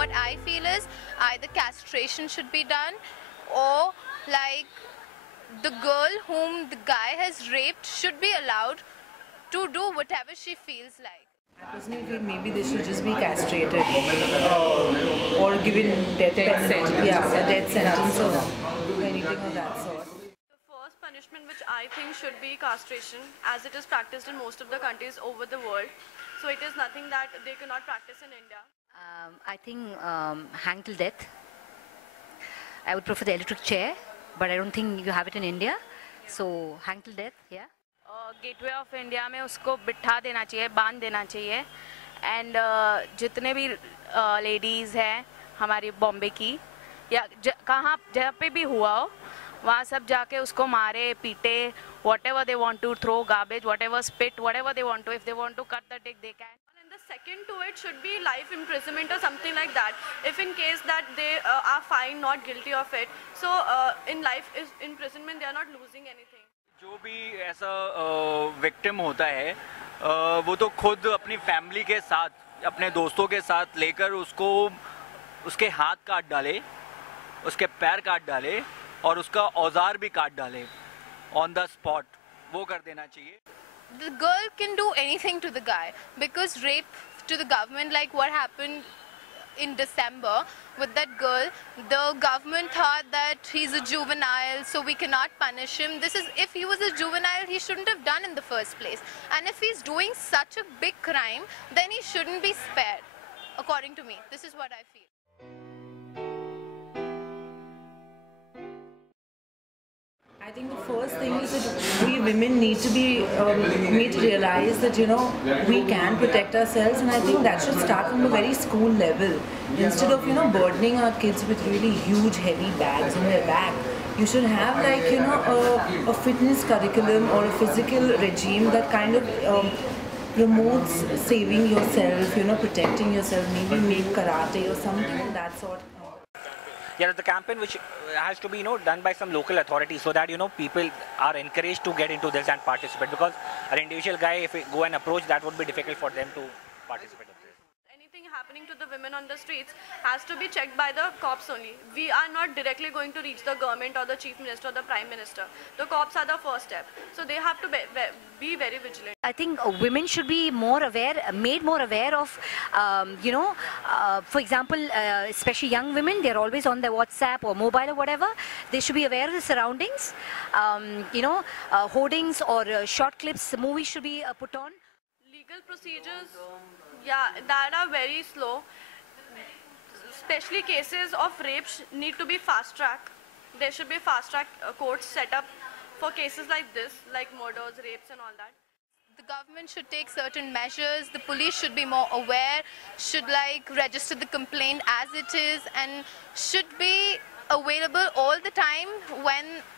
what I feel is either castration should be done, or like the girl whom the guy has raped should be allowed to do whatever she feels like. I personally feel maybe they should just be castrated or given death sentence. Yeah, a death sentence or anything of that sort. The first punishment which I think should be castration, as it is practiced in most of the countries over the world. So it is nothing that they cannot practice in India. I think hang till death. I would prefer the electric chair, but I don't think you have it in India. So hang till death, yeah. Gateway of India में उसको बिठा देना चाहिए, बांध देना चाहिए. And जितने भी लेडीज़ हैं हमारी बॉम्बे की या कहाँ जहाँ पे भी हुआ हो, वहाँ सब जाके उसको मारे पीटे, whatever they want to throw garbage, whatever spit, whatever they want to. If they want to cut the dick, they can. And the second to it should be life imprisonment or something like that. If in case that they are found not guilty of it, so in life is imprisonment, they are not losing anything. जो भी ऐसा victim होता है वो तो खुद अपनी family के साथ, अपने दोस्तों के साथ लेकर उसको उसके हाथ काट डाले, उसके पैर काट डाले और उसका औजार भी काट डाले ऑन द स्पॉट, वो कर देना चाहिए. The girl can do anything to the guy, because rape to the government, like what happened in December with that girl, the government thought that he's a juvenile, so we cannot punish him. This is, if he was a juvenile, he shouldn't have done in the first place. And if he's doing such a big crime, then he shouldn't be spared, according to me. This is what I feel. I think the first thing is that we women need to be need to realize that we can protect ourselves, and I think that should start from a very school level. Instead of burdening our kids with really huge heavy bags on their back, you should have like a fitness curriculum or a physical regime that kind of promotes saving yourself, protecting yourself. Maybe make karate or something of that sort. Yeah, the campaign which has to be done by some local authorities, so that people are encouraged to get into this and participate, because an individual guy, if we go and approach, that would be difficult for them to participate in this. Anything happening to the women on the streets has to be checked by the cops only. We are not directly going to reach the government or the chief minister or the prime minister. The cops are the first step, so they have to be very vigilant. I think women should be more aware, made more aware of, for example, especially young women, they're always on their WhatsApp or mobile or whatever. They should be aware of the surroundings. Hoardings or short clips, movies should be put on. Legal procedures, yeah, that are very slow. Especially cases of rape need to be fast track. There should be fast track courts set up for cases like this, like murders, rapes and all that. The government should take certain measures, the police should be more aware, should like register the complaint as it is, and should be available all the time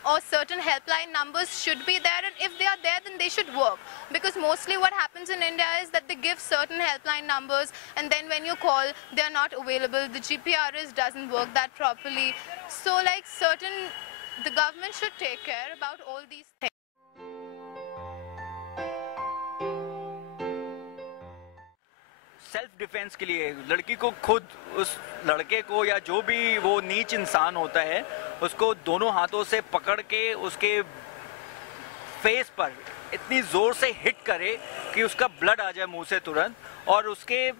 or certain helpline numbers should be there, and if they are there, then they should work. Because mostly what happens in India is that they give certain helpline numbers, and then when you call, they are not available. The GPRS doesn't work that properly. So like the government should take care about all these things. Self defence के लिए लड़की को खुद, उस लड़के को या जो भी वो नीच इंसान होता है, उसको दोनों हाथों से पकड़ के उसके फेस पर इतनी ज़ोर से हिट करे कि उसका ब्लड आ जाए मुंह से तुरंत, और उसके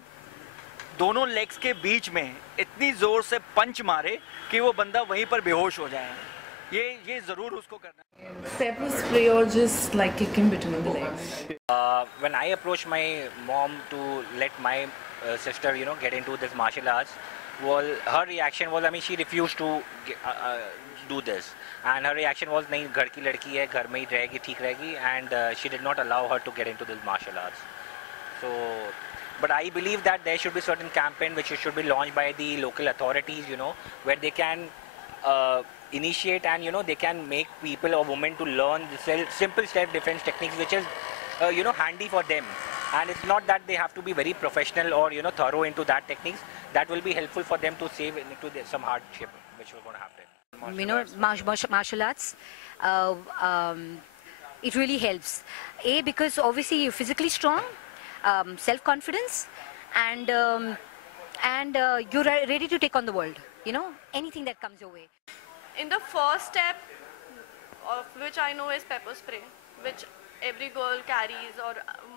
दोनों लेग्स के बीच में इतनी ज़ोर से पंच मारे कि वो बंदा वहीं पर बेहोश हो जाए. ये ज़रूर उसको करना है. Pepper spray or just like kick him between the legs. When I approached my mom to let my sister, get into this martial arts, well, her reaction was, she refused to do this, and her reaction was, nahi, ghar ki ladki hai, ghar mein hi rahegi, theek rahegi, and she did not allow her to get into this martial arts. So, but I believe that there should be certain campaign which should be launched by the local authorities, where they can initiate and they can make people or women to learn the simple self-defense techniques, which is handy for them, and it's not that they have to be very professional or thorough into that techniques. That will be helpful for them to save into some hardship which will going to happen. Martial arts, it really helps. Because obviously you're physically strong, self-confidence, and and you're ready to take on the world, you know, anything that comes your way. In the first step, of which I know is pepper spray, which every girl carries or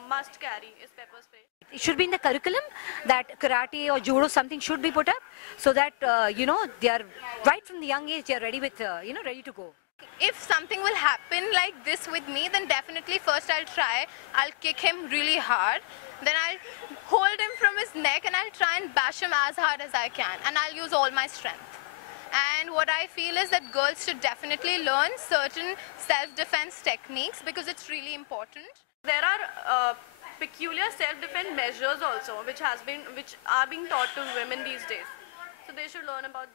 must carry, is pepper spray. It should be in the curriculum that karate or judo something should be put up, so that you know, they are right from the young age, they are ready with you know, ready to go. If something will happen like this with me, then definitely first I'll kick him really hard, then I'll hold him from his neck and I'll try and bash him as hard as I can, and I'll use all my strength. And what I feel is that girls should definitely learn certain self-defense techniques because it's really important. There are peculiar self-defense measures also, which are being taught to women these days. So they should learn about